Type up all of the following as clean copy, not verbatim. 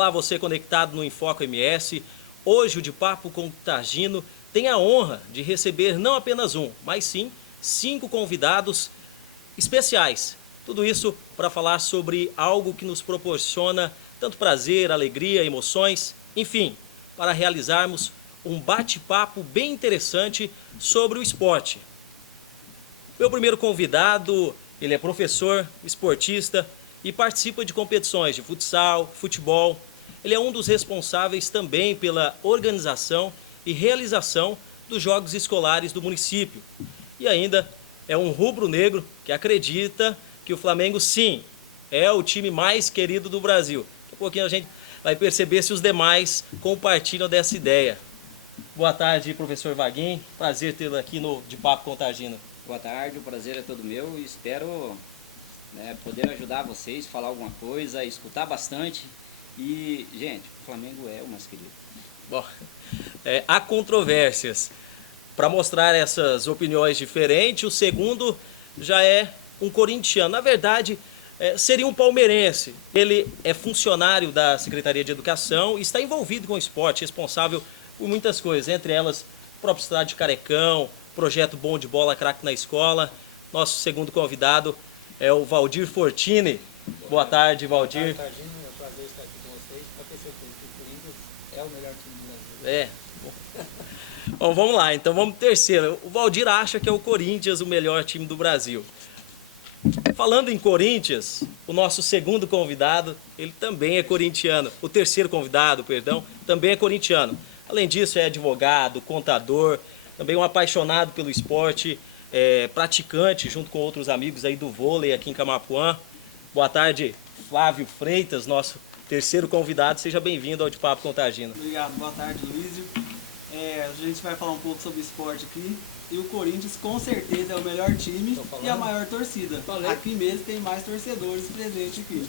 Olá, você conectado no Enfoca MS. Hoje o De Papo Contagino tem a honra de receber não apenas um, mas sim 5 convidados especiais. Tudo isso para falar sobre algo que nos proporciona tanto prazer, alegria, emoções, enfim, para realizarmos um bate-papo bem interessante sobre o esporte. Meu primeiro convidado, ele é professor, esportista e participa de competições de futsal, futebol. Ele é um dos responsáveis também pela organização e realização dos Jogos Escolares do município. E ainda é um rubro-negro que acredita que o Flamengo, sim, é o time mais querido do Brasil. Daqui a pouquinho a gente vai perceber se os demais compartilham dessa ideia. Boa tarde, professor Vaguinho. Prazer tê-lo aqui no De Papo Contagino. Boa tarde, o prazer é todo meu e espero poder ajudar vocês, falar alguma coisa, escutar bastante. E, gente, o Flamengo é o mais querido. Bom, há controvérsias. Para mostrar essas opiniões diferentes, o segundo já é um corintiano. Na verdade, seria um palmeirense. Ele é funcionário da Secretaria de Educação e está envolvido com o esporte, responsável por muitas coisas, entre elas o próprio estádio Carecão, projeto Bom de Bola Craque na Escola. Nosso segundo convidado é o Valdir Fortini. Boa tarde, Valdir. Boa tarde, Tardino. É um prazer estar aqui com vocês para ter certeza que o Corinthians é o melhor time do Brasil. Bom, vamos lá. Então vamos terceiro. O Valdir acha que é o Corinthians o melhor time do Brasil. Falando em Corinthians, o nosso segundo convidado, ele também é corintiano. O terceiro convidado, perdão, também é corintiano. Além disso, é advogado, contador, também um apaixonado pelo esporte, praticante junto com outros amigos aí do vôlei aqui em Camapuã. Boa tarde, Flávio Freitas, nosso terceiro convidado. Seja bem-vindo ao De Papo Contagino. Obrigado, boa tarde, Luísio. A gente vai falar um pouco sobre esporte aqui. E o Corinthians com certeza é o melhor time e a maior torcida. Aqui mesmo tem mais torcedores presentes aqui.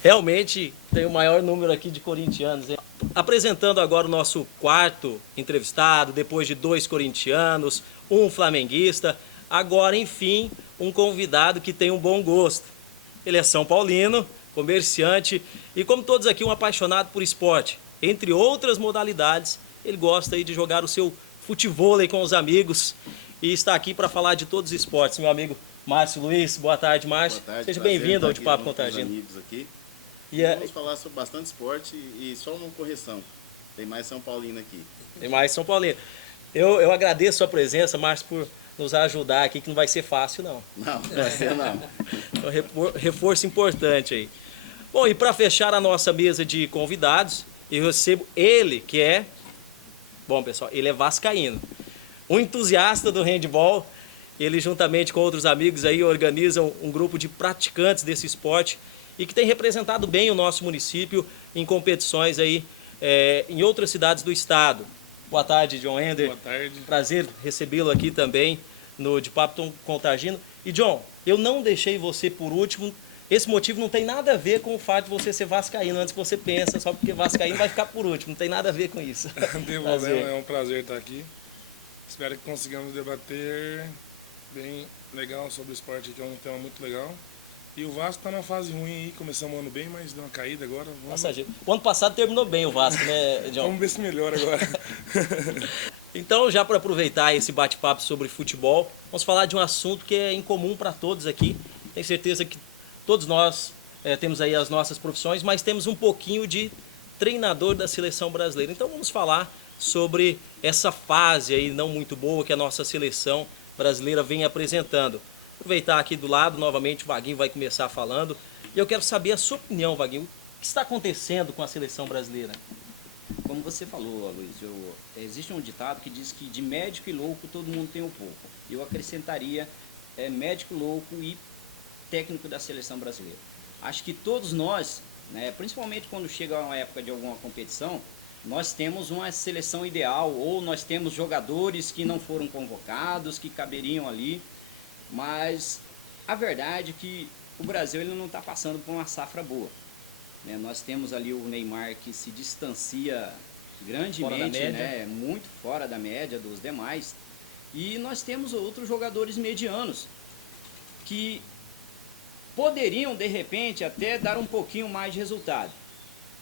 Realmente tem o maior número aqui de corintianos. Apresentando agora o nosso quarto entrevistado, depois de 2 corintianos, um flamenguista, agora, enfim, um convidado que tem um bom gosto. Ele é São Paulino, comerciante e, como todos aqui, um apaixonado por esporte. Entre outras modalidades, ele gosta aí de jogar o seu futevôlei com os amigos e está aqui para falar de todos os esportes. Meu amigo Márcio Luiz, boa tarde, Márcio. Boa tarde, seja bem-vindo ao De Papo Contagino. Amigos aqui. E vamos falar sobre bastante esporte e só uma correção. Tem mais São Paulino aqui. Tem mais São Paulino. Eu agradeço a sua presença, Márcio, por nos ajudar aqui, que não vai ser fácil, não. Não vai ser, não. Então, reforço importante aí. Bom, e para fechar a nossa mesa de convidados, eu recebo ele, que é... Bom, pessoal, ele é vascaíno. Um entusiasta do handball. Ele, juntamente com outros amigos aí, organizam um grupo de praticantes desse esporte e que tem representado bem o nosso município em competições aí em outras cidades do estado. Boa tarde, John Ender. Boa tarde. Prazer recebê-lo aqui também no De Papo Contagino. E, John, eu não deixei você por último. Esse motivo não tem nada a ver com o fato de você ser vascaíno, antes que você pensa, só porque vascaíno vai ficar por último. Não tem nada a ver com isso. Não tem problema, é um prazer estar aqui. Espero que consigamos debater bem legal sobre o esporte, que é um tema muito legal. E o Vasco está na fase ruim aí, começamos o ano bem, mas deu uma caída agora. O ano passado terminou bem o Vasco, né, John? Vamos ver se melhora agora. Então, já para aproveitar esse bate-papo sobre futebol, vamos falar de um assunto que é incomum para todos aqui. Tenho certeza que todos nós temos aí as nossas profissões, mas temos um pouquinho de treinador da seleção brasileira. Então vamos falar sobre essa fase aí não muito boa que a nossa seleção brasileira vem apresentando. Aproveitar aqui do lado, novamente o Vaguinho vai começar falando. E eu quero saber a sua opinião, Vaguinho. O que está acontecendo com a seleção brasileira? Como você falou, Luiz, existe um ditado que diz que de médico e louco todo mundo tem um pouco. Eu acrescentaria médico, louco e técnico da seleção brasileira. Acho que todos nós, principalmente quando chega uma época de alguma competição, nós temos uma seleção ideal ou nós temos jogadores que não foram convocados, que caberiam ali, mas a verdade é que o Brasil ele não está passando por uma safra boa. Nós temos ali o Neymar que se distancia grandemente, muito fora da média dos demais, e nós temos outros jogadores medianos que poderiam, de repente, até dar um pouquinho mais de resultado.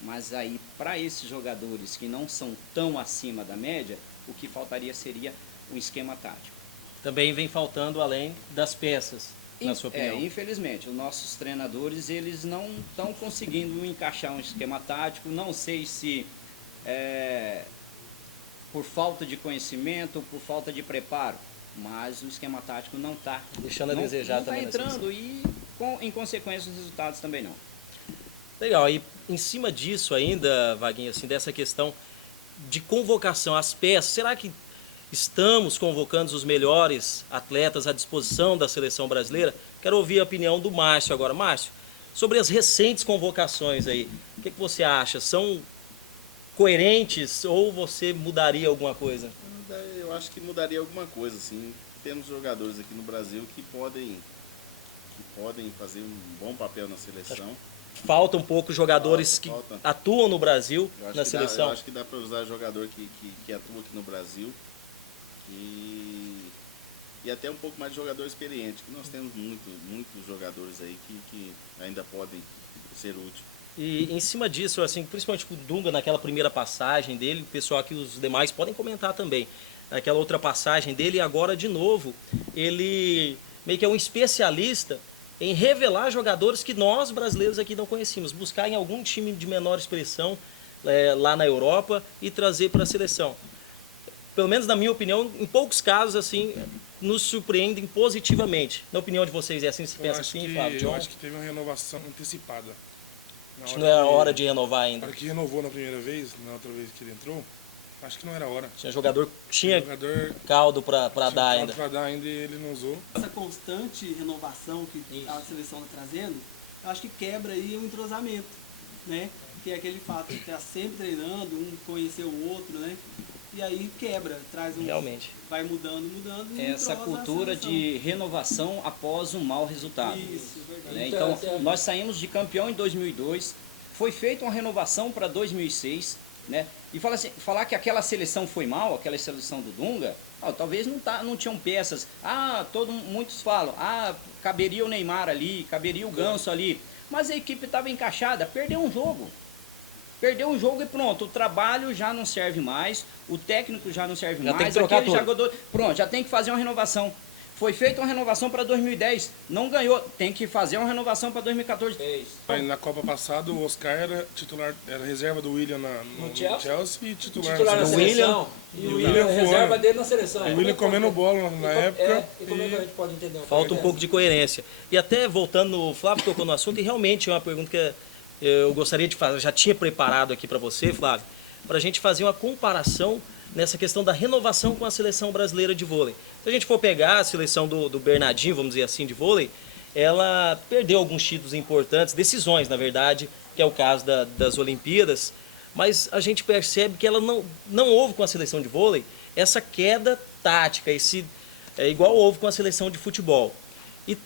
Mas aí, para esses jogadores que não são tão acima da média, o que faltaria seria um esquema tático. Também vem faltando além das peças, na sua opinião. Infelizmente, os nossos treinadores, eles não estão conseguindo encaixar um esquema tático. Não sei se por falta de conhecimento ou por falta de preparo, mas o esquema tático não está deixando a desejar não também. Está entrando e, em consequência, os resultados também não. Legal, e em cima disso ainda, Vaguinho, assim, dessa questão de convocação às peças, será que estamos convocando os melhores atletas à disposição da seleção brasileira? Quero ouvir a opinião do Márcio agora. Márcio, sobre as recentes convocações aí, o que você acha? São coerentes ou você mudaria alguma coisa? Eu acho que mudaria alguma coisa, assim. Temos jogadores aqui no Brasil que podem fazer um bom papel na seleção. Falta um pouco jogadores que atuam no Brasil, na seleção. Eu acho que dá para usar jogador que atua aqui no Brasil e até um pouco mais de jogador experiente, que nós temos muitos jogadores aí que ainda podem ser úteis. E em cima disso, assim, principalmente o Dunga, naquela primeira passagem dele, o pessoal aqui, os demais podem comentar também, naquela outra passagem dele, e agora de novo, ele meio que é um especialista em revelar jogadores que nós brasileiros aqui não conhecíamos, buscar em algum time de menor expressão lá na Europa e trazer para a seleção. Pelo menos na minha opinião, em poucos casos assim nos surpreendem positivamente. Na opinião de vocês é assim? Você pensa assim, Flávio? Eu acho que teve uma renovação antecipada. Acho que não era hora de renovar ainda. Na hora que renovou na primeira vez, na outra vez que ele entrou, acho que não era hora. Tinha caldo para dar ainda. Para dar ainda e ele não usou. Essa constante renovação que a seleção está trazendo, acho que quebra aí o entrosamento, né? Que é aquele fato de estar sempre treinando, um conhecer o outro, né? E aí quebra, traz um... Realmente. Vai mudando. Essa cultura de renovação após um mau resultado. Isso, verdade. Né? Então, nós saímos de campeão em 2002, foi feita uma renovação para 2006, né? E falar que aquela seleção foi mal, aquela seleção do Dunga, talvez não tinham peças. Muitos falam, caberia o Neymar ali, caberia o Ganso ali. Mas a equipe estava encaixada, perdeu um jogo. Perdeu um jogo e pronto, o trabalho já não serve mais, o técnico já não serve mais, tem que trocar tudo. Pronto, já tem que fazer uma renovação. Foi feita uma renovação para 2010, não ganhou, tem que fazer uma renovação para 2014. Na Copa passada, o Oscar era titular, era reserva do William no Chelsea e titular na seleção. E o William reserva dele na seleção. O William comendo bola na época. E como é que a gente pode entender? Falta um pouco de coerência. E até voltando, o Flávio tocou no assunto e realmente é uma pergunta que eu gostaria de fazer, já tinha preparado aqui para você, Flávio, para a gente fazer uma comparação nessa questão da renovação com a seleção brasileira de vôlei. Se a gente for pegar a seleção do Bernardinho, vamos dizer assim, de vôlei, ela perdeu alguns títulos importantes, decisões, na verdade, que é o caso das Olimpíadas, mas a gente percebe que ela não houve com a seleção de vôlei essa queda tática, igual houve com a seleção de futebol. E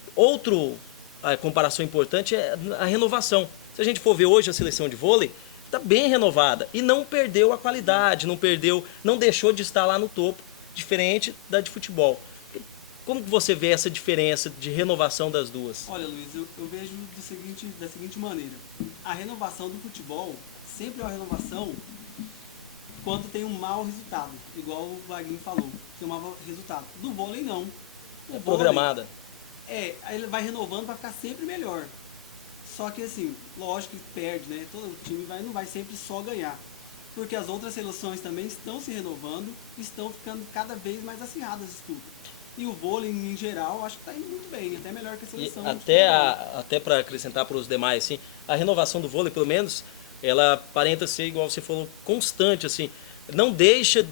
a comparação importante é a renovação. Se a gente for ver hoje a seleção de vôlei, está bem renovada e não perdeu a qualidade, não deixou de estar lá no topo, diferente da de futebol. Como que você vê essa diferença de renovação das duas? Olha, Luiz, eu vejo da seguinte maneira. A renovação do futebol sempre é uma renovação quando tem um mau resultado, igual o Vaguinho falou, tem um mau resultado. Do vôlei, não. É programada. Aí ele vai renovando para ficar sempre melhor. Só que assim, lógico que perde, né? Todo time não vai sempre só ganhar. Porque as outras seleções também estão se renovando, estão ficando cada vez mais acirradas de tudo. E o vôlei, em geral, acho que está indo muito bem, até melhor que a seleção. Até para acrescentar para os demais, assim, a renovação do vôlei, pelo menos, ela aparenta ser, igual você falou, constante, assim.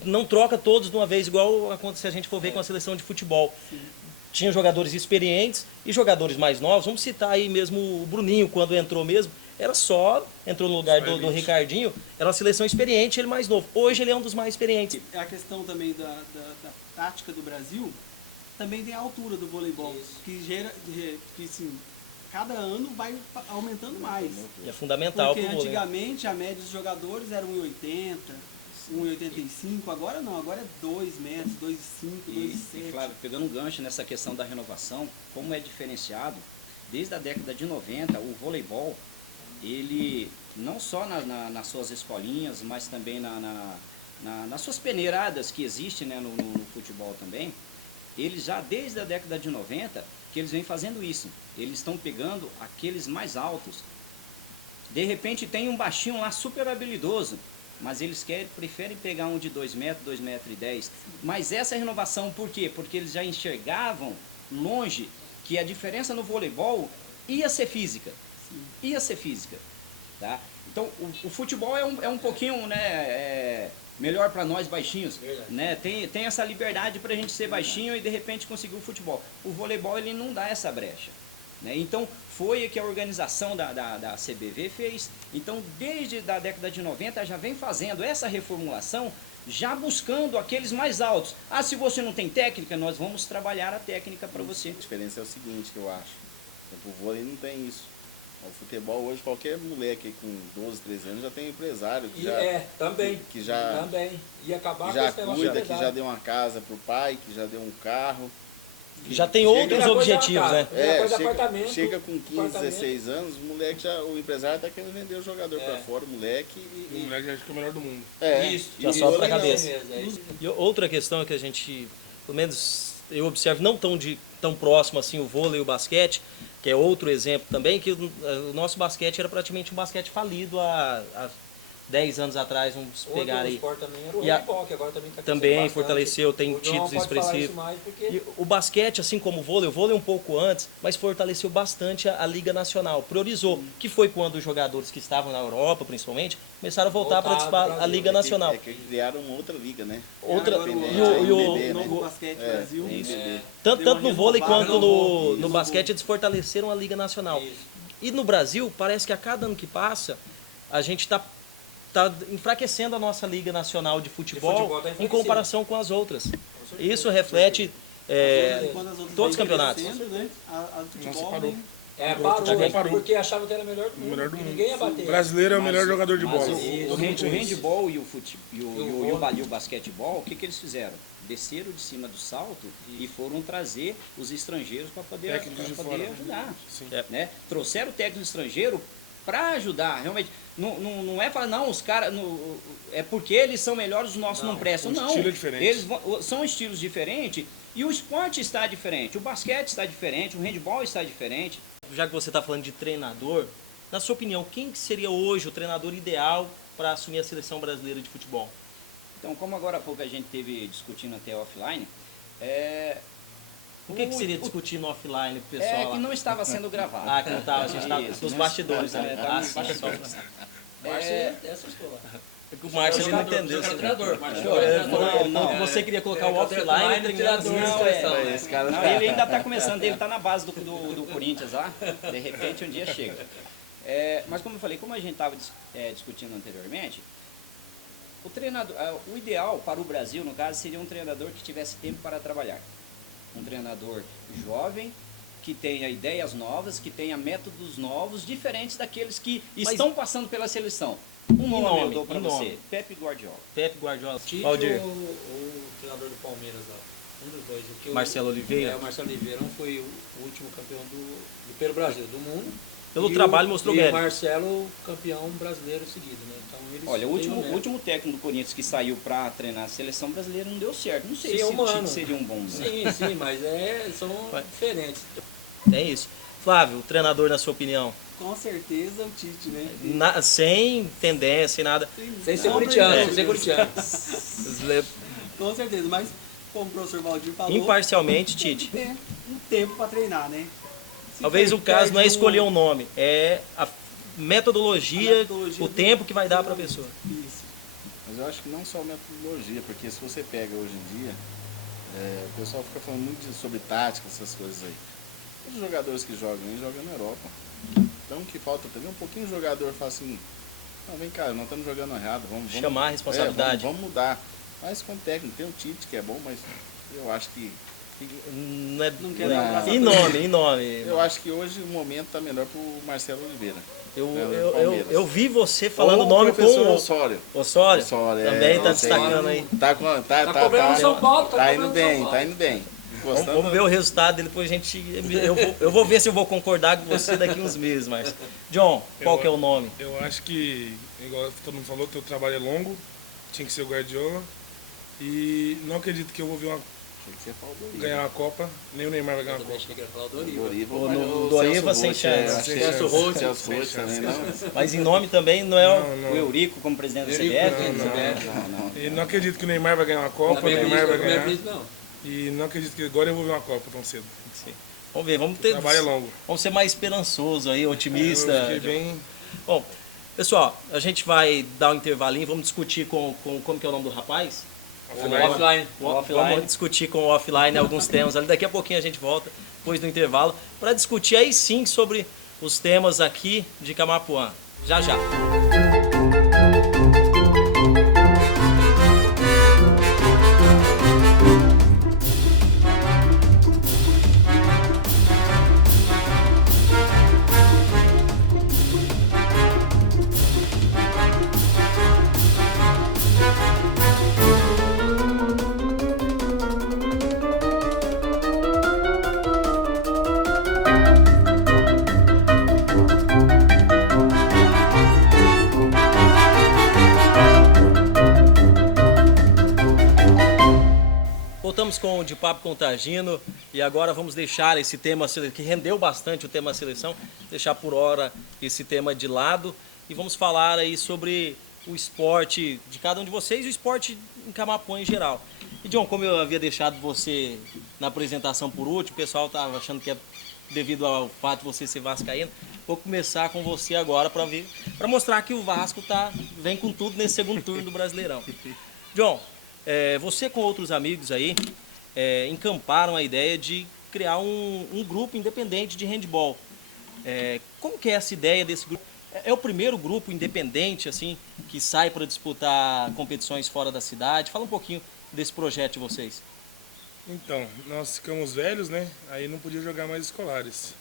Não troca todos de uma vez, igual acontece se a gente for ver com a seleção de futebol. Sim. Tinha jogadores experientes e jogadores mais novos. Vamos citar aí mesmo o Bruninho, quando entrou mesmo. Entrou no lugar do Ricardinho, era uma seleção experiente, ele mais novo. Hoje ele é um dos mais experientes. A questão também da tática do Brasil, também tem a altura do voleibol, que assim, cada ano vai aumentando mais. E é fundamental para o vôlei. Porque antigamente a média dos jogadores era 1,80, 1,85, agora não, agora é 2 metros, 2,5, 2,7. Flávio, pegando um gancho nessa questão da renovação, como é diferenciado, desde a década de 90, o voleibol, ele, não só nas suas escolinhas, mas também nas suas peneiradas que existem, né, no futebol também, eles já desde a década de 90, que eles vêm fazendo isso. Eles estão pegando aqueles mais altos. De repente tem um baixinho lá super habilidoso, mas eles preferem pegar um de 2 metros, 2,10 metros. Mas essa renovação, por quê? Porque eles já enxergavam longe que a diferença no voleibol ia ser física. Ia ser física. Tá? Então, o futebol é um pouquinho, né, melhor para nós baixinhos. Né? Tem essa liberdade para a gente ser baixinho e de repente conseguir o futebol. O voleibol ele não dá essa brecha. Né? Então, foi o que a organização da CBV fez. Então, desde a década de 90, já vem fazendo essa reformulação, já buscando aqueles mais altos. Ah, se você não tem técnica, nós vamos trabalhar a técnica para você. A diferença é o seguinte, que eu acho. O vôlei não tem isso. O futebol hoje, qualquer moleque com 12, 13 anos já tem empresário. Que Também. Que já, também. E acabar já com esse cuida, que já deu uma casa pro pai, que já deu um carro. Já tem outros objetivos, né? Chega com 15, 16 anos, o moleque o empresário tá querendo vender o jogador pra fora, o moleque. O moleque já fica o melhor do mundo. Já sobe pra cabeça. Mesmo, E outra questão que a gente, pelo menos eu observo, não tão próximo assim o vôlei e o basquete, que é outro exemplo também, que o nosso basquete era praticamente um basquete falido há 10 anos atrás, vamos pegar aí. Esporte também era o E handebol, que agora também está também fortaleceu, tem o João títulos pode falar expressivos. isso mais porque... E o basquete, assim como o vôlei um pouco antes, mas fortaleceu bastante a Liga Nacional. Priorizou, que foi quando os jogadores que estavam na Europa, principalmente, começaram a voltar para participar da Liga Nacional. É que criaram uma outra liga, né? Outra, o novo basquete Brasil. Tanto no vôlei quanto no renovou. basquete, eles fortaleceram a Liga Nacional. Isso. E no Brasil, parece que a cada ano que passa, a gente está enfraquecendo a nossa Liga Nacional de futebol tá em enfraquecida. comparação com as outras. Isso reflete Quando as outras todos os vêm campeonatos. crescendo, né, a futebol Nossa, parou. Parou, porque achava que era melhor do mundo. O melhor do mundo. Ninguém ia bater. O brasileiro é o melhor jogador de Mas bola. o handebol e o basquetebol, o que eles fizeram? Desceram de cima do salto e foram trazer os estrangeiros para poder ajudar. Sim. Né? Trouxeram o técnico estrangeiro para ajudar. Realmente, não é falar, não, os caras, é porque eles são melhores, os nossos não prestam. Não, estilo é diferente. eles são estilos diferentes e o esporte está diferente. O basquete está diferente, o handebol está diferente. Já que você está falando de treinador, na sua opinião, quem que seria hoje o treinador ideal para assumir a seleção brasileira de futebol? Então, como agora há pouco a gente teve discutindo até offline, O que seria discutir no offline com o pessoal? é que lá? não estava sendo gravado. Ah, que não estava, a gente estava Isso, nos né? bastidores, É, né? tá Ah, nos sim, bastidores. pessoal. Márcio assustou lá. O Márcio ele não entendeu. Jogador, treinador. Márcio Não, Você queria colocar o offline treinador. Esse cara Não, ele ainda está começando, ele está na base do Corinthians lá, de repente um dia chega. Mas como eu falei, como a gente estava discutindo anteriormente, o treinador, o ideal para o Brasil, no caso, seria um treinador que tivesse tempo para trabalhar. Um treinador jovem, que tenha ideias novas, que tenha métodos novos, diferentes daqueles que estão passando pela seleção. Um nome eu dou para você, Pepe Guardiola. Pepe Guardiola. Tite Valdir. ou o treinador do Palmeiras lá? Um dos dois. O que Marcelo Oliveira. O Marcelo Oliveira não foi o último campeão pelo Brasil, do mundo. Pelo E trabalho mostrou e mérito. o Marcelo, campeão brasileiro seguido, né? Então, eles Olha, o têm mérito. último técnico do Corinthians que saiu para treinar a seleção brasileira não deu certo. Não sei Sim, se o humano. Tite seria um bom. Né? Sim, mas são diferentes. É isso. Flávio, o treinador, na sua opinião? Com certeza o Tite, né? Sem tendência, sem nada. Sem ser Não, corintiano, não, sem ser corintiano. Com certeza, mas como o professor Valdir falou, Imparcialmente, tem que Tite. ter um tempo para treinar, né? Se Talvez o caso não é perde escolher um nome, é a metodologia, A metodologia o tempo que vai dar para a pessoa. Isso. Mas eu acho que não só metodologia, porque se você pega hoje em dia, o pessoal fica falando muito sobre tática, essas coisas aí. Os jogadores que jogam aí jogam na Europa. Então o que falta também um pouquinho de jogador fala assim, não, vem cá, nós estamos jogando errado, vamos Chamar a responsabilidade. vamos mudar. Mas com o técnico, tem o Tite que é bom, mas eu acho que Não é... Não quero abraçar Em nome. eu acho que hoje o momento está melhor para o Marcelo Oliveira. Eu vi você falando o Ou nome professor com Osório. o Osório. Osório, Também está não sei. destacando aí. Tá cobrando São Paulo, tá indo cobrando bem, São Paulo. tá indo bem. Vamos ver o resultado, depois a gente. Eu vou ver se eu vou concordar com você daqui uns meses, mas. John, qual que é o nome? Eu acho que, igual todo mundo falou, que o trabalho é longo, tinha que ser o Guardiola. E não acredito que eu vou ver ganhar uma Copa, nem o Neymar vai ganhar Eu uma também Copa. achei que ia falar o Doriva. O Doriva sem chance. Celso Roth. Celso Roth também, não. Mas em nome também não é o. O Eurico como presidente da Eurico, CBF. não. E não acredito que o Neymar vai ganhar uma Copa, o Também Neymar vai ganhar. acredito, não. E não acredito que agora eu vou ver uma Copa tão cedo. Vamos ver, O trabalho é longo. vamos ser mais esperançoso aí, otimista. Eu fiquei bem... Bom, pessoal, a gente vai dar um intervalinho, vamos discutir com como que é o nome do rapaz? Offline. Vamos discutir com o offline alguns temas ali. Daqui a pouquinho a gente volta, depois do intervalo, para discutir aí sim sobre os temas aqui de Camapuã. Já já. Voltamos com o De Papo com o Targino e agora vamos deixar esse tema que rendeu bastante o tema seleção, deixar por hora esse tema de lado e vamos falar aí sobre o esporte de cada um de vocês e o esporte em Camapuã em geral. E John, como eu havia deixado você na apresentação por último, o pessoal estava achando que é devido ao fato de você ser vascaíno, vou começar com você agora para mostrar que o Vasco vem com tudo nesse segundo turno do Brasileirão. John, você com outros amigos aí encamparam a ideia de criar um grupo independente de handball. Como que é essa ideia desse grupo? É o primeiro grupo independente assim que sai para disputar competições fora da cidade? Fala um pouquinho desse projeto de vocês. Então, nós ficamos velhos, né? Aí não podia jogar mais escolares.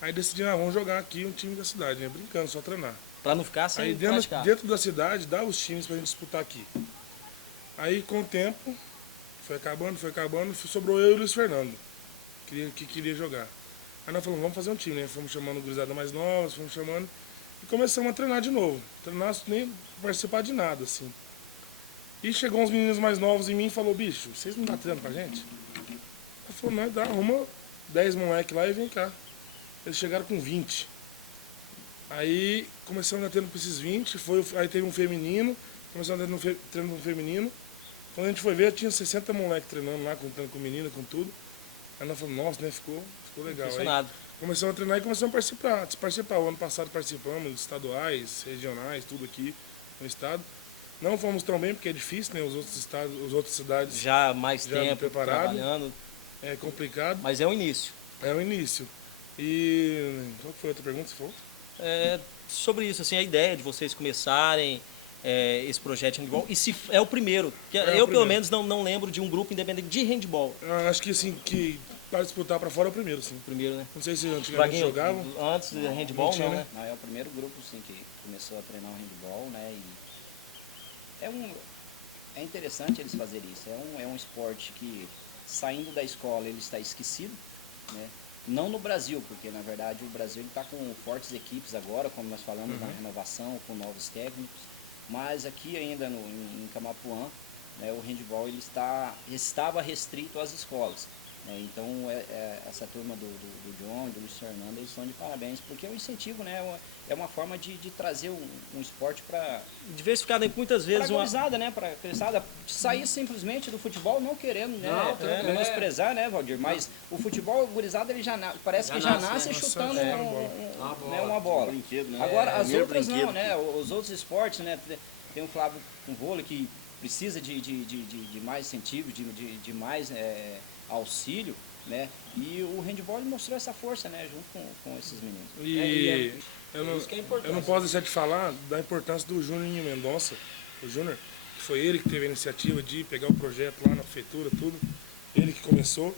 Aí decidimos, vamos jogar aqui um time da cidade, né? Brincando, só treinar. Para não ficar sem Aí praticar. dentro da cidade, dá os times pra gente disputar aqui. Aí com o tempo, foi acabando, sobrou eu e o Luiz Fernando, que queria jogar. Aí nós falamos, vamos fazer um time, né? Fomos chamando gurizada mais novas, fomos chamando e começamos a treinar de novo. Treinar nem participar de nada, assim. E chegou uns meninos mais novos em mim e falou, bicho, vocês não dão treino pra gente? Eu falei, não, dá, arruma 10 moleques lá e vem cá. Eles chegaram com 20. Aí começamos a treino com esses 20, aí teve um feminino, começamos a treino no feminino. Quando a gente foi ver, tinha 60 moleques treinando lá, contando com menina, com tudo. Aí nós falamos, nossa, né, ficou legal. Impressionado. Aí começamos a treinar e começamos a participar. O ano passado participamos de estaduais, regionais, tudo aqui no estado. Não fomos tão bem, porque é difícil, né, os outros estados, as outras cidades Já há mais já tempo preparado. trabalhando, É complicado, mas é o início. é o início. E qual que foi a outra pergunta, se for? Sobre isso, assim, a ideia de vocês começarem esse projeto de handball, e se é o primeiro, que eu pelo primeiro. menos não lembro de um grupo independente de handball. Eu acho que assim, que para disputar para fora é o primeiro, sim. Primeiro, né? Não sei se antigamente Vaguinho, jogavam. antes do handball, Não tinha, não, né? né? Não, é o primeiro grupo sim, que começou a treinar o handball, né? E é interessante eles fazerem isso. É um esporte que, saindo da escola, ele está esquecido, né? Não no Brasil, porque na verdade o Brasil está com fortes equipes agora, como nós falamos na renovação, com novos técnicos, mas aqui ainda em Camapuã, né, o handball ele estava restrito às escolas. Né? Então essa turma do John, do Luiz Fernando, eles estão de parabéns, porque é um incentivo, né? É uma forma de trazer um esporte para Diversificado em muitas vezes a gurizada, né? Para a criançada sair simplesmente do futebol, não querendo, né? Menosprezar, né, Valdir? Mas o futebol, a gurizada, ele parece que já nasce chutando uma bola. Brinquedo, né? Agora, as Primeiro outras brinquedo não, né? Os outros esportes, né? Tem o Flávio com vôlei que precisa de mais incentivo, de mais auxílio, né? E o handball ele mostrou essa força, né? Junto com esses meninos. E isso que é importante. eu não posso deixar de falar da importância do Júnior Mendonça, o Júnior, que foi ele que teve a iniciativa de pegar o projeto lá na prefeitura, tudo. Ele que começou.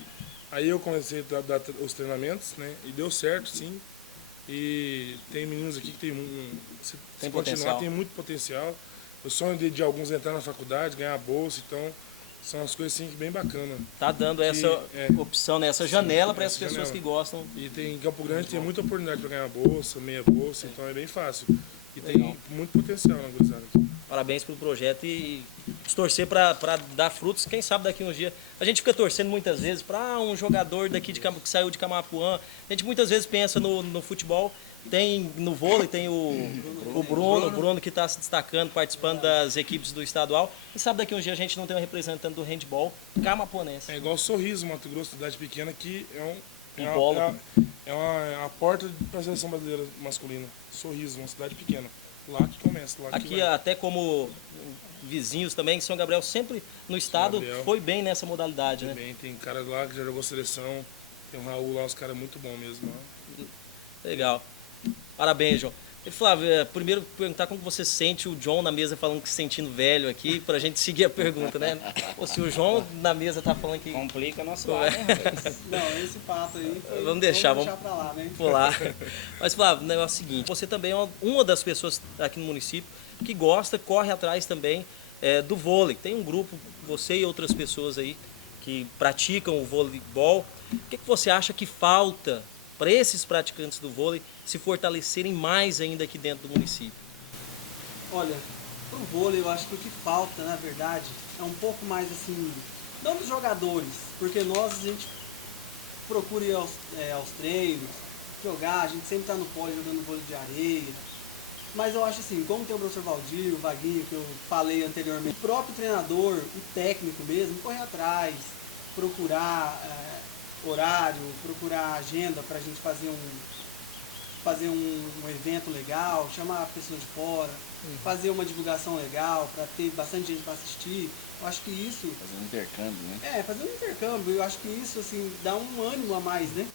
Aí eu comecei a dar os treinamentos, né? E deu certo, sim. E tem meninos aqui que tem se continuar, potencial. tem muito potencial. O sonho de alguns entrar na faculdade, ganhar a bolsa, então São as coisas assim, bem bacanas. Tá dando essa opção, né? Essa janela para essa essas pessoas janela. que gostam. E tem em Campo Grande tem muita oportunidade para ganhar bolsa, meia bolsa, então é bem fácil. E tem Legal. muito potencial na gurizada aqui. Parabéns pelo projeto e torcer para dar frutos. Quem sabe daqui uns dias. A gente fica torcendo muitas vezes para um jogador daqui que saiu de Camapuã. A gente muitas vezes pensa no futebol. Tem no vôlei, tem o Bruno que está se destacando, participando das equipes do estadual. Quem sabe daqui uns dias a gente não tem um representante do handball camapuanense. É igual Sorriso, Mato Grosso, cidade pequena, que é uma porta para a seleção brasileira masculina. Sorriso, uma cidade pequena. Lá que começa, lá que Aqui, vai. até como vizinhos também, São Gabriel sempre no estado Gabriel. foi bem nessa modalidade, né? Também tem cara lá que já jogou seleção, tem o Raul lá, os caras muito bons mesmo. Ó. Legal. Parabéns, João. E Flávio, primeiro perguntar como você sente o John na mesa falando que se sentindo velho aqui, pra gente seguir a pergunta, né? Ou se o João na mesa tá falando que Complica nosso lado, né, rapaz? Não, esse fato aí. Vamos deixar pra lá, né? pular. Mas Flávio, o negócio é o seguinte, você também é uma das pessoas aqui no município que gosta, corre atrás também do vôlei. Tem um grupo, você e outras pessoas aí, que praticam o voleibol. O que você acha que falta para esses praticantes do vôlei se fortalecerem mais ainda aqui dentro do município? Olha, pro vôlei eu acho que o que falta, na verdade, é um pouco mais assim, não dos jogadores, porque a gente procura ir aos treinos, jogar, a gente sempre tá no pole jogando vôlei de areia. Mas eu acho assim, como tem o professor Valdir, o Vaguinho, que eu falei anteriormente, o próprio treinador, o técnico mesmo, correr atrás, procurar horário, procurar agenda para a gente fazer um evento legal, chamar pessoas de fora, fazer uma divulgação legal para ter bastante gente para assistir. Eu acho que isso... Fazer um intercâmbio, né? fazer um intercâmbio. Eu acho que isso assim, dá um ânimo a mais, né?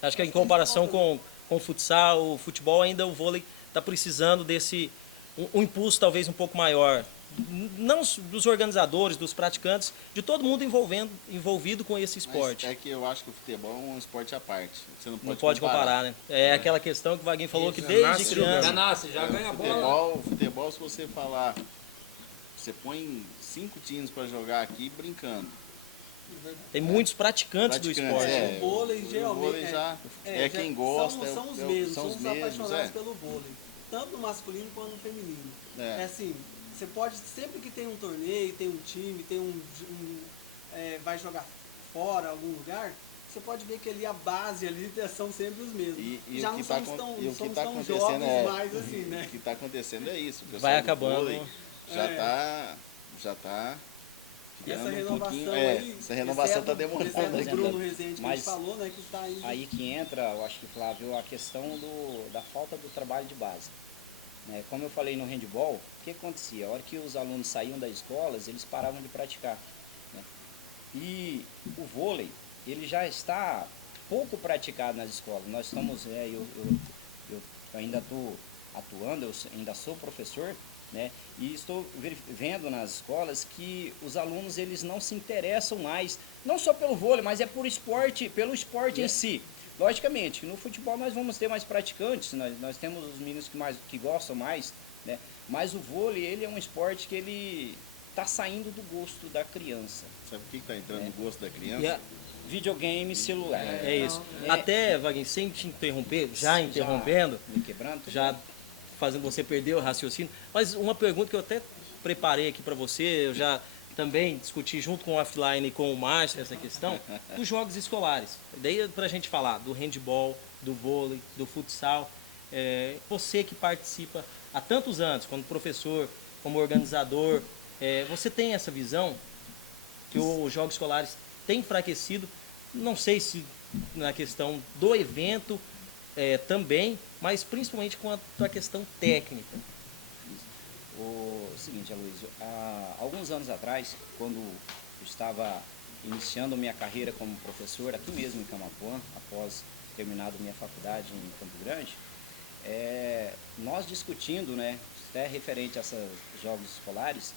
Acho que em comparação com o futsal, o futebol, ainda o vôlei está precisando desse um impulso talvez um pouco maior. Não dos organizadores, dos praticantes, de todo mundo envolvido com esse esporte. Mas é que eu acho que o futebol é um esporte à parte. Você não Não pode comparar, né? É aquela questão que o Vaguinho falou que desde nasce criança... Já nasce, já ganha a bola. Futebol, se você falar, você põe 5 times para jogar aqui brincando. Tem muitos praticantes do esporte. O vôlei geralmente... O vôlei já quem gosta. São os mesmos, são os apaixonados pelo vôlei. Tanto no masculino quanto no feminino. É assim, você pode, sempre que tem um torneio, tem um time, vai jogar fora, algum lugar, você pode ver que ali a base ali são sempre os mesmos. E já o que não somos tão jovens mais assim, né? O que está acontecendo é isso. O pessoal Vai do acabando. vôlei já tá Essa criando renovação aí, essa renovação está demorando. Exceto o Aqui. Bruno Rezende que a Mas gente falou, né, que está aí que entra, eu acho que, Flávio, a questão da falta do trabalho de base. Como eu falei no handball, o que acontecia? A hora que os alunos saíam das escolas, eles paravam de praticar. Né? E o vôlei, ele já está pouco praticado nas escolas. Nós estamos, eu ainda estou atuando, eu ainda sou professor, né? E estou vendo nas escolas que os alunos eles não se interessam mais, não só pelo vôlei, mas pelo esporte em si. Logicamente, no futebol nós vamos ter mais praticantes, nós temos os meninos que gostam mais, né? Mas o vôlei ele é um esporte que ele está saindo do gosto da criança. Sabe o que está entrando no gosto da criança? Videogame, celular. É isso. Até, Vaguinho, sem te interromper, já interrompendo, me quebrando, já fazendo você perder o raciocínio, mas uma pergunta que eu até preparei aqui para você, eu já também discuti junto com o offline e com o Márcio essa questão dos jogos escolares. Daí para a gente falar do handball, do vôlei, do futsal, você que participa há tantos anos, como professor, como organizador, você tem essa visão que os jogos escolares têm enfraquecido, não sei se na questão do evento também, mas principalmente quanto à questão técnica. O seguinte, Aloysio, há alguns anos atrás, quando eu estava iniciando minha carreira como professor aqui mesmo em Camapuã, após terminado minha faculdade em Campo Grande, nós discutindo, né, até referente a esses jogos escolares,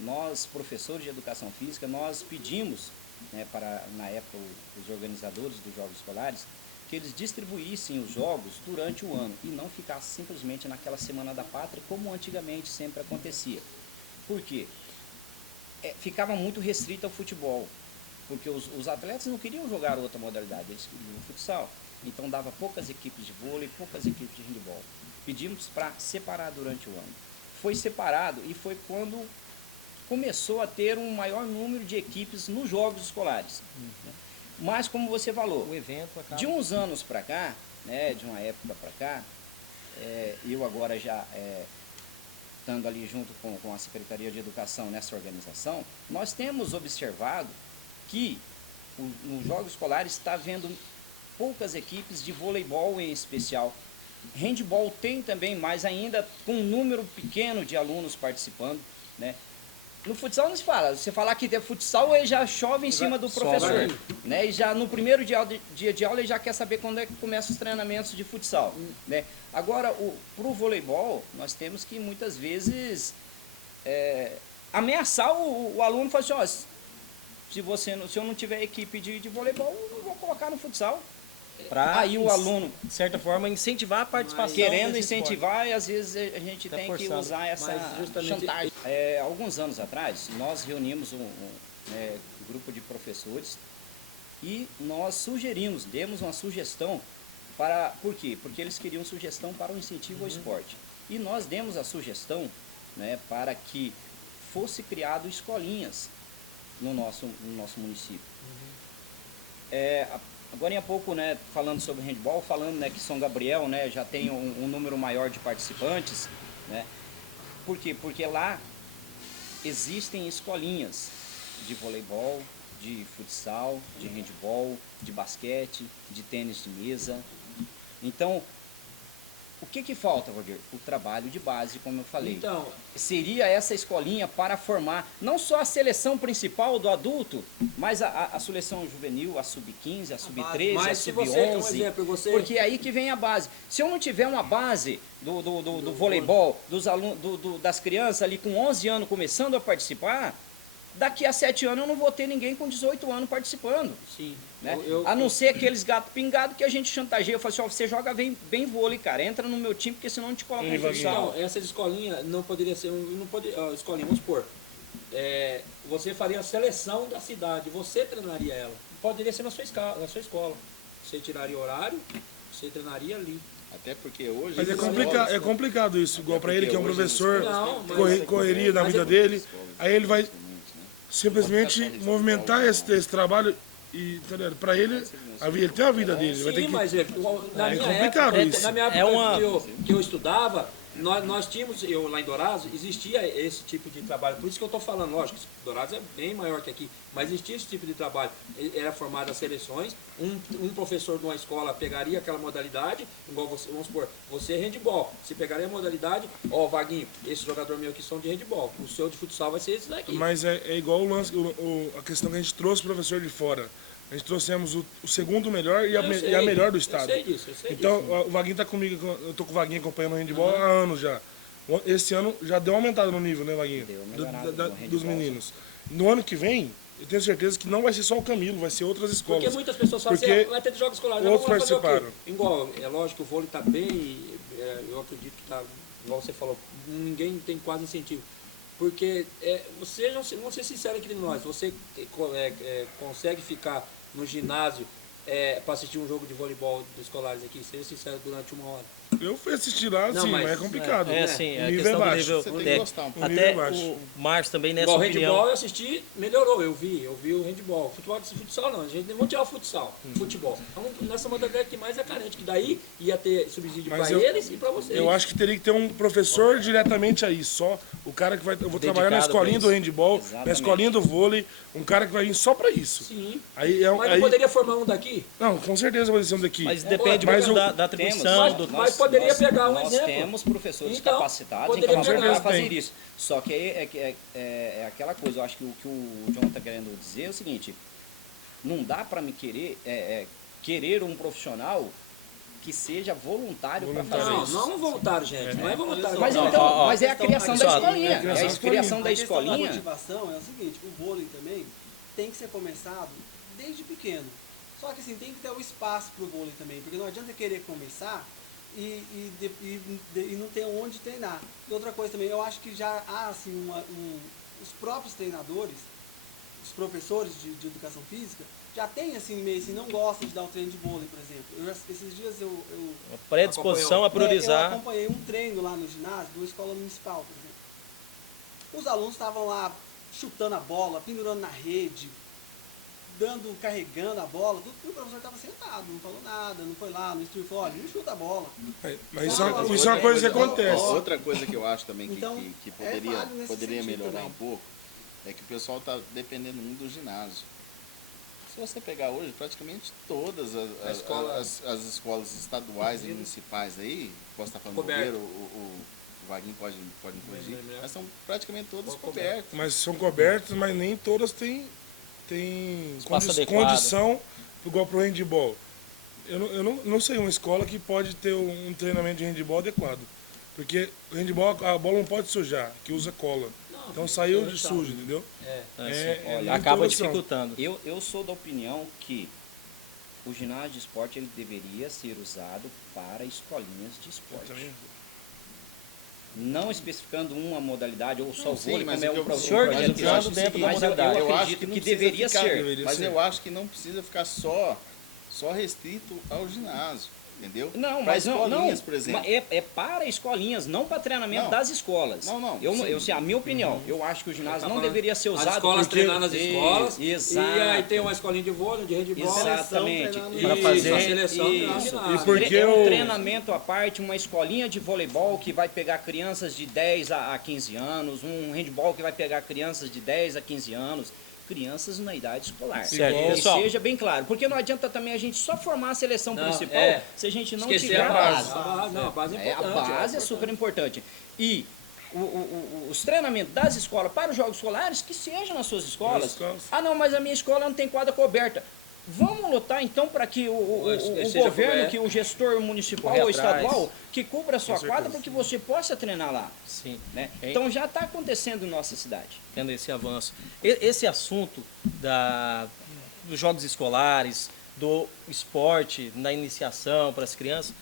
nós, professores de educação física, nós pedimos, né, para, na época, os organizadores dos jogos escolares, que eles distribuíssem os jogos durante o ano e não ficasse simplesmente naquela Semana da Pátria, como antigamente sempre acontecia. Por quê? ficava muito restrito ao futebol, porque os atletas não queriam jogar outra modalidade, eles queriam o futsal. Então dava poucas equipes de vôlei, poucas equipes de handebol. Pedimos para separar durante o ano. Foi separado e foi quando começou a ter um maior número de equipes nos jogos escolares. Né? Mas como você falou, O evento acaba... de uns anos para cá, né, de uma época para cá, eu agora já estando ali junto com a Secretaria de Educação nessa organização, nós temos observado que nos jogos escolares está havendo poucas equipes de voleibol em especial. Handball tem também, mas ainda com um número pequeno de alunos participando, né? No futsal não se fala, você falar que é futsal, ele já chove em cima do professor, né? E já no primeiro dia de aula ele já quer saber quando é que começam os treinamentos de futsal, né? Agora, pro voleibol, nós temos que muitas vezes ameaçar o aluno, falar assim, ó, se eu não tiver equipe de voleibol, eu não vou colocar no futsal. Aí o aluno, de certa forma, incentivar a participação. querendo desse esporte. incentivar, e às vezes a gente tem que forçado. usar essa Mas justamente- chantagem. Alguns anos atrás, nós reunimos um grupo de professores e nós demos uma sugestão para... Por quê? Porque eles queriam sugestão para o incentivo ao esporte. E nós demos a sugestão, né, para que fosse criado escolinhas no nosso município. Agora há pouco, né, falando sobre handball, falando, né, que São Gabriel, né, já tem um número maior de participantes, né? Por quê? Porque lá existem escolinhas de voleibol, de futsal, de handball, de basquete, de tênis de mesa. Então, o que falta, Roger? O trabalho de base, como eu falei. Então, Seria essa escolinha para formar não só a seleção principal do adulto, mas a seleção juvenil, a sub-15, a sub-13, a mas se você, um sub-11. exemplo, você... Porque é aí que vem a base. Se eu não tiver uma base do voleibol, dos alunos, das crianças ali com 11 anos começando a participar, daqui a 7 anos eu não vou ter ninguém com 18 anos participando. Sim. Né? A não ser aqueles gatos pingados que a gente chantageia. Eu falo assim, ó, você joga bem vôlei, cara, entra no meu time, porque senão não te coloca no futsal. Então, essas escolinhas não poderia ser, escolinha, vamos supor, você faria a seleção da cidade, você treinaria ela. Poderia ser na sua escola. Você tiraria horário, você treinaria ali. Até porque hoje... Mas é complicado isso, igual para ele que é um hoje professor, Não, mas- correria na vida dele, aí ele vai simplesmente movimentar esse trabalho e, tá ligado? Para ele, ele tem a vida dele, ele vai ter Sim, que... mas na minha complicado época, isso. na minha época É uma- que eu estudava, nós tínhamos, lá em Dourados, existia esse tipo de trabalho. Por isso que eu estou falando, lógico, Dourados é bem maior que aqui, mas existia esse tipo de trabalho. Era formado as seleções, um professor de uma escola pegaria aquela modalidade, igual você, vamos supor, você é handball, você pegaria a modalidade, ó, Vaguinho, esse jogador meu aqui são de handball, o seu de futsal vai ser esse daqui. Mas é igual o lance, a questão que a gente trouxe o professor de fora. A gente trouxemos o segundo melhor e a melhor do estado. Eu sei disso, eu sei Então, disso. o Vaguinho tá comigo, eu tô com o Vaguinho acompanhando o handball há anos já. Esse ano já deu uma aumentada no nível, né, Vaguinho? Deu uma melhorada no handball, dos meninos. No ano que vem, eu tenho certeza que não vai ser só o Camilo, vai ser outras escolas. Porque muitas pessoas falam Porque assim, vai ter jogos escolares, outros vamos lá fazer o quê? participaram. Igual, é lógico que o vôlei está bem, eu acredito que está, igual você falou, ninguém tem quase incentivo. Porque vamos ser sinceros aqui de nós, você consegue ficar no ginásio para assistir um jogo de voleibol dos escolares aqui, seja sincero, durante 1 hora. Eu fui assistir lá, Não, sim, mas- mas é complicado. É né? assim, O a nível questão é do baixo. nível Você tem que técnico. gostar um pouco. O nível é Até baixo. o Márcio também nessa Igual o opinião. handball eu assisti, melhorou, eu vi o handball. Futsal não, a gente não tirar o futsal, futebol. Então, nessa modalidade que mais é carente, que daí ia ter subsídio Mas para eles e para vocês. Eu acho que teria que ter um professor diretamente aí, só o cara que vai... Eu vou trabalhar na Dedicado escolinha pra do isso. handball, na Exatamente. escolinha do vôlei, um cara que vai vir só pra isso. Sim. Aí, Mas não poderia formar um daqui? Não, com certeza vai ser um daqui. Mas depende Mas muito o- da atribuição, Temos, do... Mas poderia pegar um nós exemplo. temos professores Então, capacitados e poderia capacitados pegar. para fazer Tem. isso. Só que é aquela coisa, eu acho que o que o John está querendo dizer é o seguinte, não dá para me querer um profissional que seja voluntário para fazer Não, isso. não voluntário, gente. Não é voluntário. Mas não. então, mas é a criação da Só- escolinha. é a É criação a da criação da A questão da escolinha. motivação é o seguinte, o vôlei também tem que ser começado desde pequeno. Só que assim, tem que ter o espaço para o vôlei também, porque não adianta querer começar e não ter onde treinar. E outra coisa também, eu acho que já há assim, os próprios treinadores, os professores de educação física, já tem assim meio assim, não gostam de dar o treino de vôlei, por exemplo. Esses dias eu Uma predisposição a eu priorizar. acompanhei um treino lá no ginásio de uma escola municipal, por exemplo. Os alunos estavam lá chutando a bola, pendurando na rede, carregando a bola, tudo que o professor estava sentado, não falou nada, não foi lá, não instruiu, falou, olha, não chuta a bola. Mas isso é uma coisa que acontece. Outra coisa que eu acho também Então, que é válido nesse poderia sentido melhorar também. um pouco é que o pessoal está dependendo muito do ginásio. Se você pegar hoje, praticamente todas as escolas estaduais e municipais aí, posso estar falando bobeira, o Vaguinho pode me corrigir, mas são praticamente todas cobertas. Mas são cobertas, mas nem todas têm Espaço adequado. condição igual para o handball. Eu não sei uma escola que pode ter um treinamento de handball adequado. Porque o handball, a bola não pode sujar, que usa cola. Então saiu de sujo, entendeu? Olha, Acaba muita noção. dificultando. Eu sou da opinião que o ginásio de esporte ele deveria ser usado para escolinhas de Eu esporte. também- Não especificando uma modalidade ou só o sim, vôlei, mas como é o que um eu- projeto. Se organizando eu acho o dentro da Mas modalidade. eu acho acredito não que precisa deveria ficar- ser. Mas eu acho que não precisa ficar só restrito ao ginásio, entendeu? Não, Pra mas não, escolinhas, por exemplo. é para escolinhas, não para treinamento Não. das escolas. Não, Eu, sim. a minha opinião, eu acho que o ginásio Tá não falando deveria ser As usado escolas porque- treinando nas escolas. Exato. E aí tem uma escolinha de vôlei, de handball. Exatamente. treinando E Pra fazer a seleção treinar no isso. ginásio. E porque É um o- treinamento à parte, uma escolinha de voleibol que vai pegar crianças de 10 a 15 anos, um handball que vai pegar crianças de 10 a 15 anos, crianças na idade escolar. Certo. Que Pessoal, seja bem claro, porque não adianta também a gente só formar a seleção Não, principal é. se a gente não Esquecer tiver a a base. base. Não, a base é É, a importante. base é super importante. E os treinamentos das escolas para os jogos escolares, que seja nas suas escolas. Nas escolas. Ah, não, mas a minha escola não tem quadra coberta. Vamos lutar então para que o Seja governo, coberto. que o gestor municipal Correr ou atrás. estadual, que cubra a sua Com certeza. quadra para que você possa treinar lá. Sim. Né? Hein? Então já está acontecendo em nossa cidade. Tendo esse avanço. Esse assunto dos jogos escolares, do esporte, na iniciação para as crianças,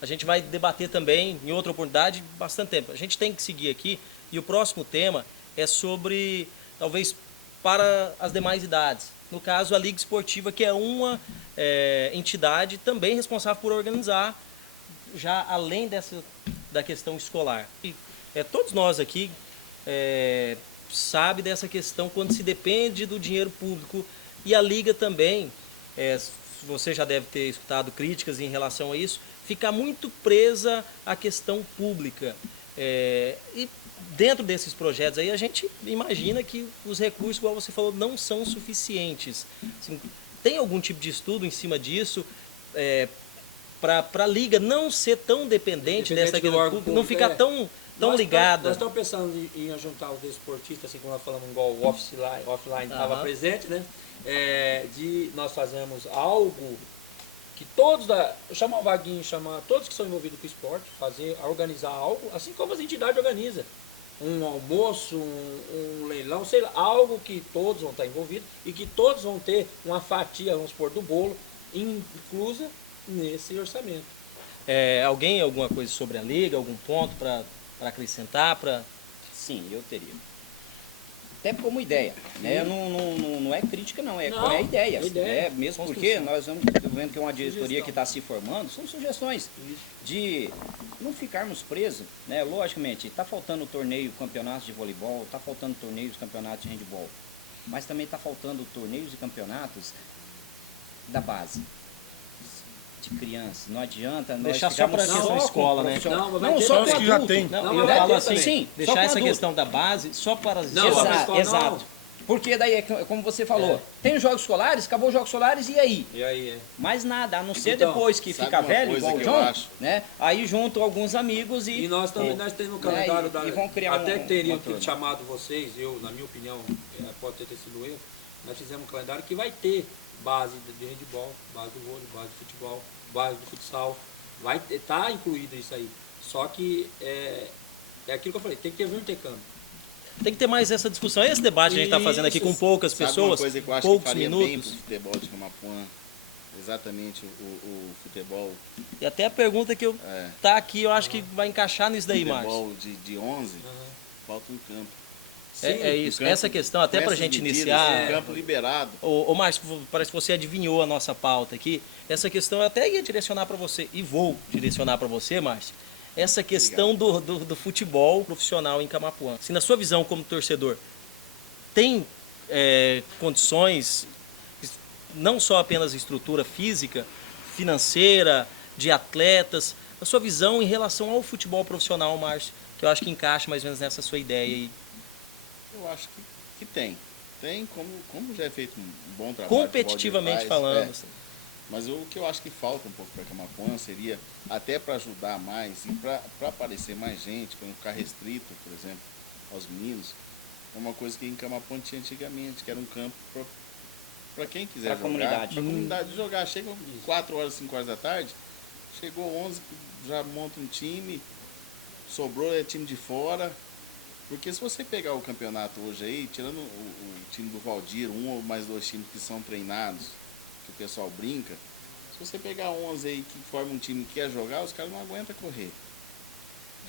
a gente vai debater também em outra oportunidade bastante tempo. A gente tem que seguir aqui e o próximo tema é sobre, talvez, para as demais idades. No caso, a Liga Esportiva, que é uma entidade também responsável por organizar, já além da questão escolar. E, todos nós aqui sabe dessa questão quando se depende do dinheiro público e a Liga também, você já deve ter escutado críticas em relação a isso, fica muito presa à questão pública. E dentro desses projetos aí a gente imagina que os recursos, igual você falou, não são suficientes. Assim, tem algum tipo de estudo em cima disso para a Liga não ser tão dependente dessa do questão órgão pública, não público, ficar tão Nós ligada? estamos pensando em juntar os desportistas, assim como nós falamos, igual o offline estava Aham. presente, né? De nós fazermos algo que todos, chamar o Vaguinho, chamar todos que são envolvidos com o esporte, organizar algo, assim como as entidades organizam. Um almoço, um leilão, sei lá, algo que todos vão estar envolvidos e que todos vão ter uma fatia, vamos supor, do bolo, inclusa nesse orçamento. Alguma coisa sobre a Liga, algum ponto para acrescentar? Sim, eu teria. Até como ideia, né? Não é crítica não, é Não, ideia. é ideia. Mesmo porque nós vamos vendo que é uma diretoria que está se formando, são sugestões de não ficarmos presos, né? Logicamente, está faltando torneio, campeonatos de voleibol, está faltando torneios, campeonatos de handball, mas também está faltando torneios e campeonatos da base. De criança, não adianta nós Deixar só para a ficarmos questão com escola, né? profissional. Não, vai Não, ter só tantos com que já adulto. tem. Não, Não, eu vai falo ter assim, também. Sim, só deixar pra essa adulto. questão da base só para as Não, escolas. só pra escola, Exato. não. Porque daí, como você falou, tem os jogos escolares, acabou os jogos escolares e aí? E aí, Mais nada, a não ser Então, depois que sabe fica uma velho, coisa igual o que eu John, acho? né? Aí junto alguns amigos E nós também nós temos no calendário e vão criar até que teria turma. chamado vocês, eu, na minha opinião, pode ter sido erro, nós fizemos um calendário que vai ter base de handball, base do vôlei, base do futebol, base do futsal, vai estar incluído isso aí. Só que é aquilo que eu falei, tem que ter um intercâmbio. Tem que ter mais essa discussão. Esse debate a gente está fazendo aqui com Isso. poucas Sabe uma pessoas, coisa que eu acho que poucos faria bem minutos. pro futebol de Camapuã? Exatamente o futebol, E até a pergunta que tá aqui, eu acho que vai encaixar nisso daí, Márcio. futebol de 11, falta um campo. É isso. campo, Essa questão, até com para a essas gente medidas, iniciar... campo liberado. Ô Márcio, parece que você adivinhou a nossa pauta aqui. Essa questão eu até ia direcionar para você, e vou direcionar para você, Márcio. Essa questão do futebol profissional em Camapuã. Se na sua visão como torcedor, tem condições, não só apenas estrutura física, financeira, de atletas, a sua visão em relação ao futebol profissional, Márcio, que eu acho que encaixa mais ou menos nessa sua ideia aí. Eu acho que tem. Tem, como já é feito um bom trabalho. Competitivamente falando. Assim. Mas o que eu acho que falta um pouco para Camapuã seria, até para ajudar mais e para aparecer mais gente, para não ficar restrito, por exemplo, aos meninos, uma coisa que em Camapuã tinha antigamente, que era um campo para quem quiser Pra jogar. comunidade. Para a comunidade jogar. Chega 4 horas, 5 horas da tarde, chegou 11, já monta um time, sobrou é time de fora. Porque se você pegar o campeonato hoje aí, tirando o time do Valdir, um ou mais 2 times que são treinados, que o pessoal brinca, se você pegar 11 aí que formam um time que quer jogar, os caras não aguentam correr.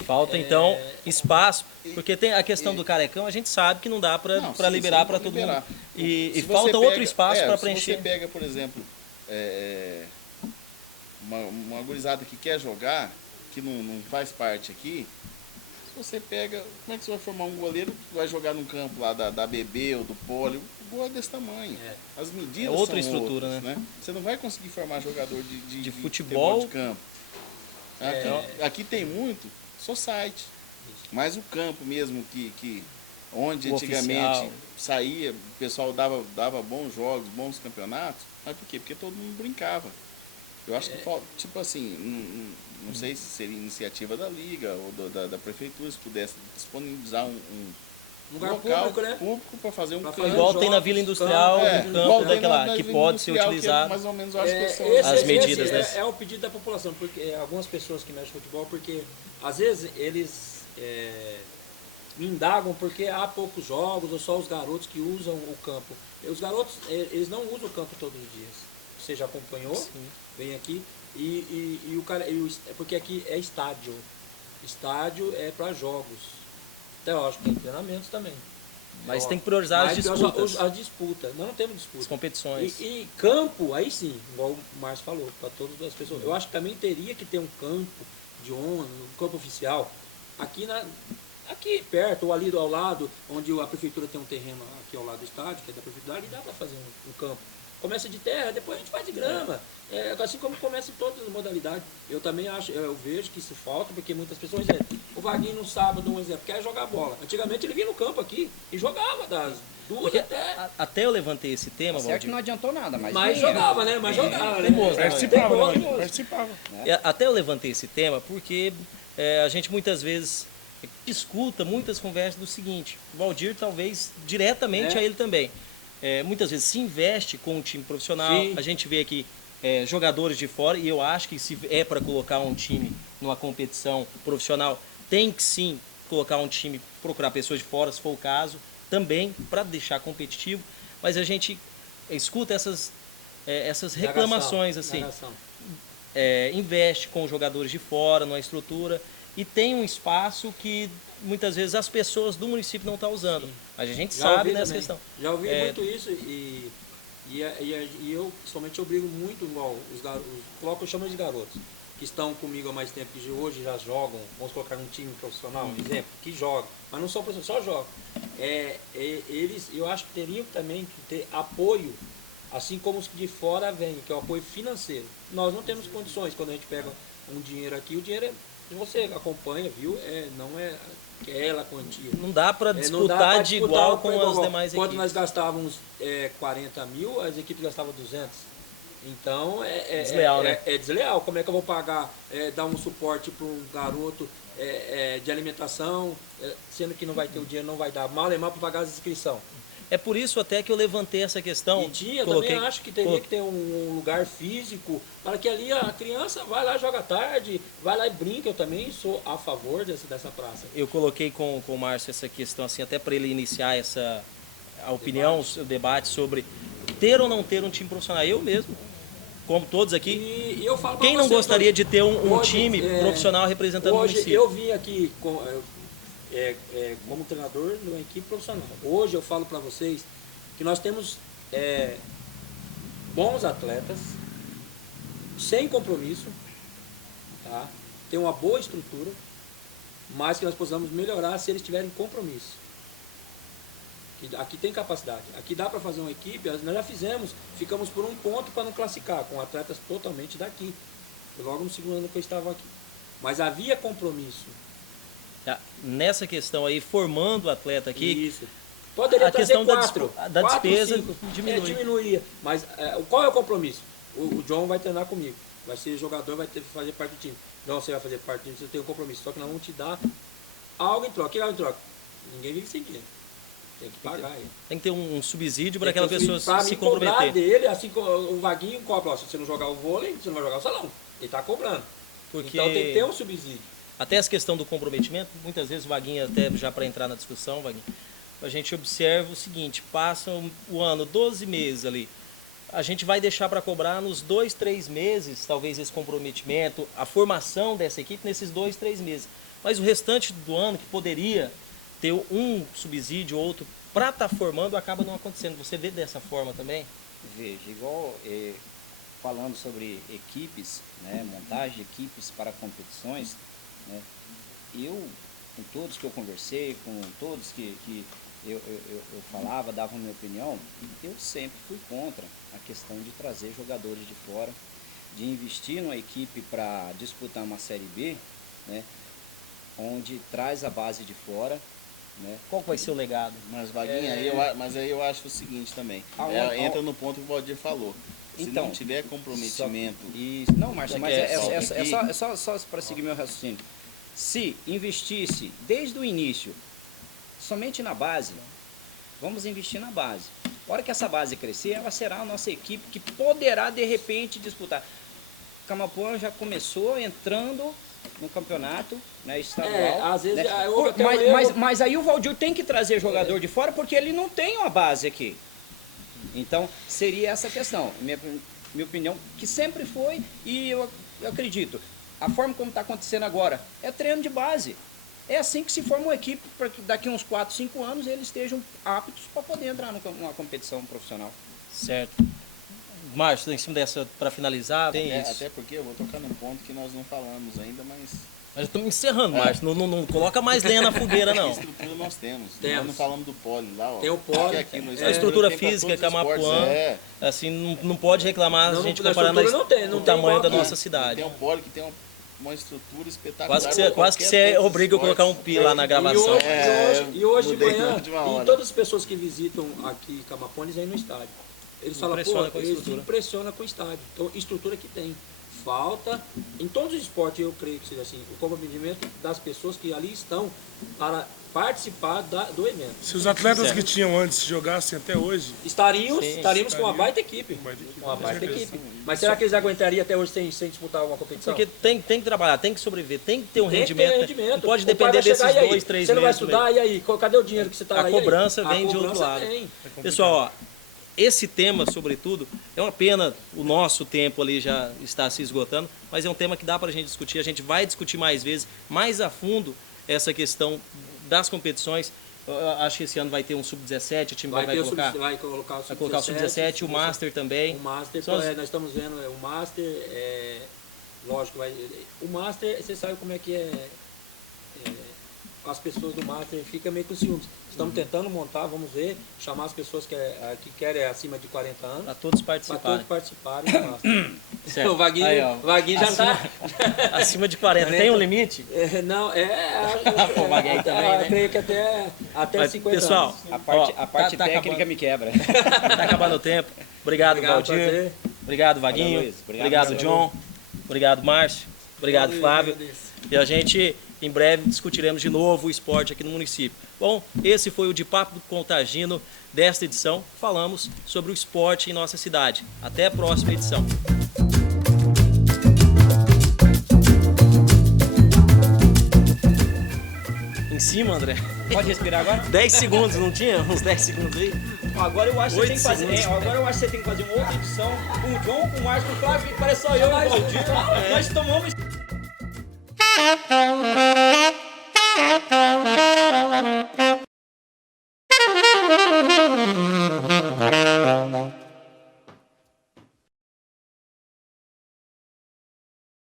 Falta então espaço, porque tem a questão do carecão, a gente sabe que não dá para liberar para todo mundo. E falta outro espaço para preencher. Se você pega, por exemplo, uma gurizada que quer jogar, que não faz parte aqui, se você pega, como é que você vai formar um goleiro que vai jogar num campo lá da BB ou do Poli? O gol é desse tamanho. As medidas outra são estrutura, outras, né? Você não vai conseguir formar jogador de futebol de campo. Aqui tem muito society. Mas o campo mesmo, onde o antigamente oficial. saía, o pessoal dava bons jogos, bons campeonatos. Mas por quê? Porque todo mundo brincava. Eu acho que falta, tipo assim, não sei se seria iniciativa da Liga ou da Prefeitura, se pudesse disponibilizar um Lugar local público, né? público para fazer um Pra campo. fazer Igual jogos, tem na Vila Industrial, igual campo tem daquela, na que Vila pode ser Industrial, que utilizado. mais ou menos, eu acho que As medidas, né? É o pedido da população, porque algumas pessoas que mexem com futebol, porque às vezes eles me indagam porque há poucos jogos ou só os garotos que usam o campo. Os garotos, eles não usam o campo todos os dias. Você já acompanhou? Sim. Vem aqui e o cara, porque aqui é estádio. Estádio é para jogos. Até lógico, tem treinamentos também. Mas tem que priorizar as disputas, As disputas. Nós não temos disputa. as competições. E campo, aí sim, igual o Márcio falou, para todas as pessoas. Eu acho que também teria que ter um campo de honra, um campo oficial, aqui perto, ou ali ao lado, onde a prefeitura tem um terreno aqui ao lado do estádio, que é da prefeitura, ali dá para fazer um campo. Começa de terra, depois a gente faz de grama. Assim como começa em todas as modalidades. Eu também acho, eu vejo que isso falta, porque muitas pessoas dizem, o Vaguinho no sábado, um exemplo, quer jogar bola. Antigamente ele vinha no campo aqui e jogava das 2 Porque até. até eu levantei esse tema, Certo que Valdir. não adiantou nada, mas Mas vinha. jogava, né? Mas jogava, né? Teimoso, né? Participava, Teimoso. né? Participava. Até eu levantei esse tema porque a gente muitas vezes escuta muitas conversas do seguinte, o Valdir talvez diretamente a ele também. Muitas vezes se investe com um time profissional, Sim. a gente vê aqui jogadores de fora, e eu acho que se é para colocar um time numa competição profissional, tem que sim colocar um time, procurar pessoas de fora, se for o caso, também para deixar competitivo, mas a gente escuta essas reclamações assim. Indagação. Investe com jogadores de fora, numa estrutura, e tem um espaço que muitas vezes as pessoas do município não estão usando. Sim. Mas a gente Já sabe ouvi nessa também. questão. Já ouvi muito isso e eu, pessoalmente, eu brigo muito igual eu chamo de garotos, que estão comigo há mais tempo, que hoje já jogam, vamos colocar num time profissional, exemplo, que jogam, mas não são profissionais, só jogam. Eles, eu acho que teriam também que ter apoio, assim como os que de fora vêm, que é o apoio financeiro. Nós não temos condições, quando a gente pega um dinheiro aqui, o dinheiro você acompanha, viu? Não é aquela quantia. Não dá para Não disputar dá pra de disputar igual com as igual. demais Quando equipes. nós gastávamos 40 mil, as equipes gastavam 200. Então Desleal, né? É desleal. Como é que eu vou pagar, dar um suporte para um garoto de alimentação, sendo que não vai ter o dinheiro, não vai dar. Mal é mal para pagar as inscrições. É por isso até que eu levantei essa questão. Eu também acho que teria que ter um lugar físico para que ali a criança vai lá, joga tarde, vai lá e brinca. Eu também sou a favor dessa praça. Eu coloquei com o Márcio essa questão assim, até para ele iniciar a opinião, o debate sobre ter ou não ter um time profissional. Eu mesmo, como todos aqui, E eu falo pra quem não você, gostaria de ter um hoje, time profissional representando o hoje município? eu vim aqui como treinador de uma equipe profissional. Hoje eu falo para vocês que nós temos bons atletas, sem compromisso, tá? Tem uma boa estrutura, mas que nós precisamos melhorar se eles tiverem compromisso. Aqui tem capacidade, aqui dá para fazer uma equipe, nós já fizemos, ficamos por um ponto para não classificar, com atletas totalmente daqui. Foi logo no segundo ano que eu estava aqui. Mas havia compromisso. Nessa questão aí, formando o atleta aqui, Isso. Poderia a trazer questão da 4, despesa 5, diminuiria. Mas qual é o compromisso? O John vai treinar comigo, vai ser jogador, vai ter que fazer parte do time. Não, você vai fazer parte do time, você tem um compromisso. Só que nós vamos te dar algo em troca. O que é algo em troca? Ninguém vive sem dinheiro. Tem que pagar ele. Tem que ter um subsídio para aquela pessoa Pra se me cobrar comprometer. dele, assim como o Vaguinho cobra. Ó, se você não jogar o vôlei, você não vai jogar o salão. Ele está cobrando. Porque Então tem que ter um subsídio. até essa questão do comprometimento, muitas vezes o Vaguinho, até já para entrar na discussão, Vaguinho, a gente observa o seguinte, passam o ano, 12 meses ali, a gente vai deixar para cobrar nos 2, 3 meses, talvez esse comprometimento, a formação dessa equipe nesses 2, 3 meses. Mas o restante do ano, que poderia ter um subsídio, outro, para estar formando, acaba não acontecendo. Você vê dessa forma também? Veja, igual falando sobre equipes, né, montagem de equipes para competições, né, eu, com todos que eu conversei, com todos que eu falava, dava a minha opinião, eu sempre fui contra a questão de trazer jogadores de fora, de investir numa equipe para disputar uma Série B, né, onde traz a base de fora, né. Qual vai ser o legado? Mas, Vaguinha, mas aí eu acho o seguinte também. Entra no ponto que o Valdir falou. Se Então, não tiver comprometimento... Não, Márcio, mas é só para seguir meu raciocínio. Se investisse desde o início, somente na base, vamos investir na base. A hora que essa base crescer, ela será a nossa equipe que poderá, de repente, disputar. Camapuã já começou entrando no campeonato, né, estadual. Às vezes, né? houve até um erro. Mas aí o Valdir tem que trazer jogador de fora porque ele não tem uma base aqui. Então, seria essa questão. Minha opinião, que sempre foi, e eu acredito, a forma como está acontecendo agora, é treino de base. É assim que se forma uma equipe, para que daqui a uns 4, 5 anos eles estejam aptos para poder entrar numa competição profissional. Certo. Márcio, em cima dessa, para finalizar, tem isso. Até porque eu vou tocar num ponto que nós não falamos ainda, mas... Mas estamos encerrando, Márcio. Não coloca mais lenha na fogueira, não. Que estrutura nós temos. Temos. Nós não falamos do pole lá, ó. Tem o pole. Aqui no A estado estrutura tem pra física, todos os Camapuã, esportes, assim, não pode reclamar Não, a gente na comparando estrutura não o tem tamanho da igual nossa aqui. cidade. Tem um pole que tem uma estrutura espetacular. Quase que você obriga a colocar um pi lá na gravação. E hoje de mudei manhã, de uma hora. e todas as pessoas que visitam aqui Camapuã, eles vêm no estádio. Eles falam, Impressiona com a eles estrutura. impressionam com o estádio. Então, estrutura que tem. Falta, em todos os esportes, eu creio que seja assim, o comprometimento das pessoas que ali estão para participar do evento. Se os atletas Certo. que tinham antes jogassem até hoje, Estaríamos com uma baita equipe. Uma baita equipe, Uma com baita certeza. equipe. Mas será que eles aguentariam até hoje sem disputar alguma competição? Porque tem que trabalhar, tem que sobreviver, tem que ter um Tem que ter rendimento. Não pode O pai depender vai chegar, desses e aí? 2, 3 meses. Você não vai estudar, e aí? Cadê o dinheiro que você está A lá? E aí? cobrança vem A de outro cobrança lado. vem. Pessoal, ó, esse tema, sobretudo, é uma pena, o nosso tempo ali já está se esgotando, mas é um tema que dá para a gente discutir. A gente vai discutir mais vezes, mais a fundo, essa questão das competições. Eu acho que esse ano vai ter um sub-17, o time vai colocar. Vai colocar o Vai colocar o sub-17, o Master também. O Master, São nós estamos vendo o Master, lógico, o Master, você sabe como é que as pessoas do Master ficam meio com ciúmes. Estamos tentando montar, vamos ver, chamar as pessoas que querem acima de 40 anos, Para todos para participarem. todos participarem do Master. Certo. O Vaguinho, Aí, ó, Vaguinho já está... Acima de 40, tem um limite? O Vaguinho também, né? creio que até Mas, 50 pessoal, anos. A parte tá técnica acabando. me quebra. Tá acabando o tempo. Obrigado, Valdir. prazer. Obrigado, Vaguinho. Luiz. Obrigado, John. Obrigado, Márcio. Obrigado, Valeu, Flávio. agradeço. E a gente, em breve, discutiremos de novo o esporte aqui no município. Bom, esse foi o De Papo com Tagino desta edição. Falamos sobre o esporte em nossa cidade. Até a próxima edição. Em cima, André. Pode respirar agora? 10 segundos, não tinha? Uns 10 segundos aí? Agora eu acho que você 8 tem que fazer. segundos. Agora eu acho que você tem que fazer uma outra edição com o John, com o Márcio, com o Flávio, que parece só eu e o Valdir. Nós tomamos. Tchau.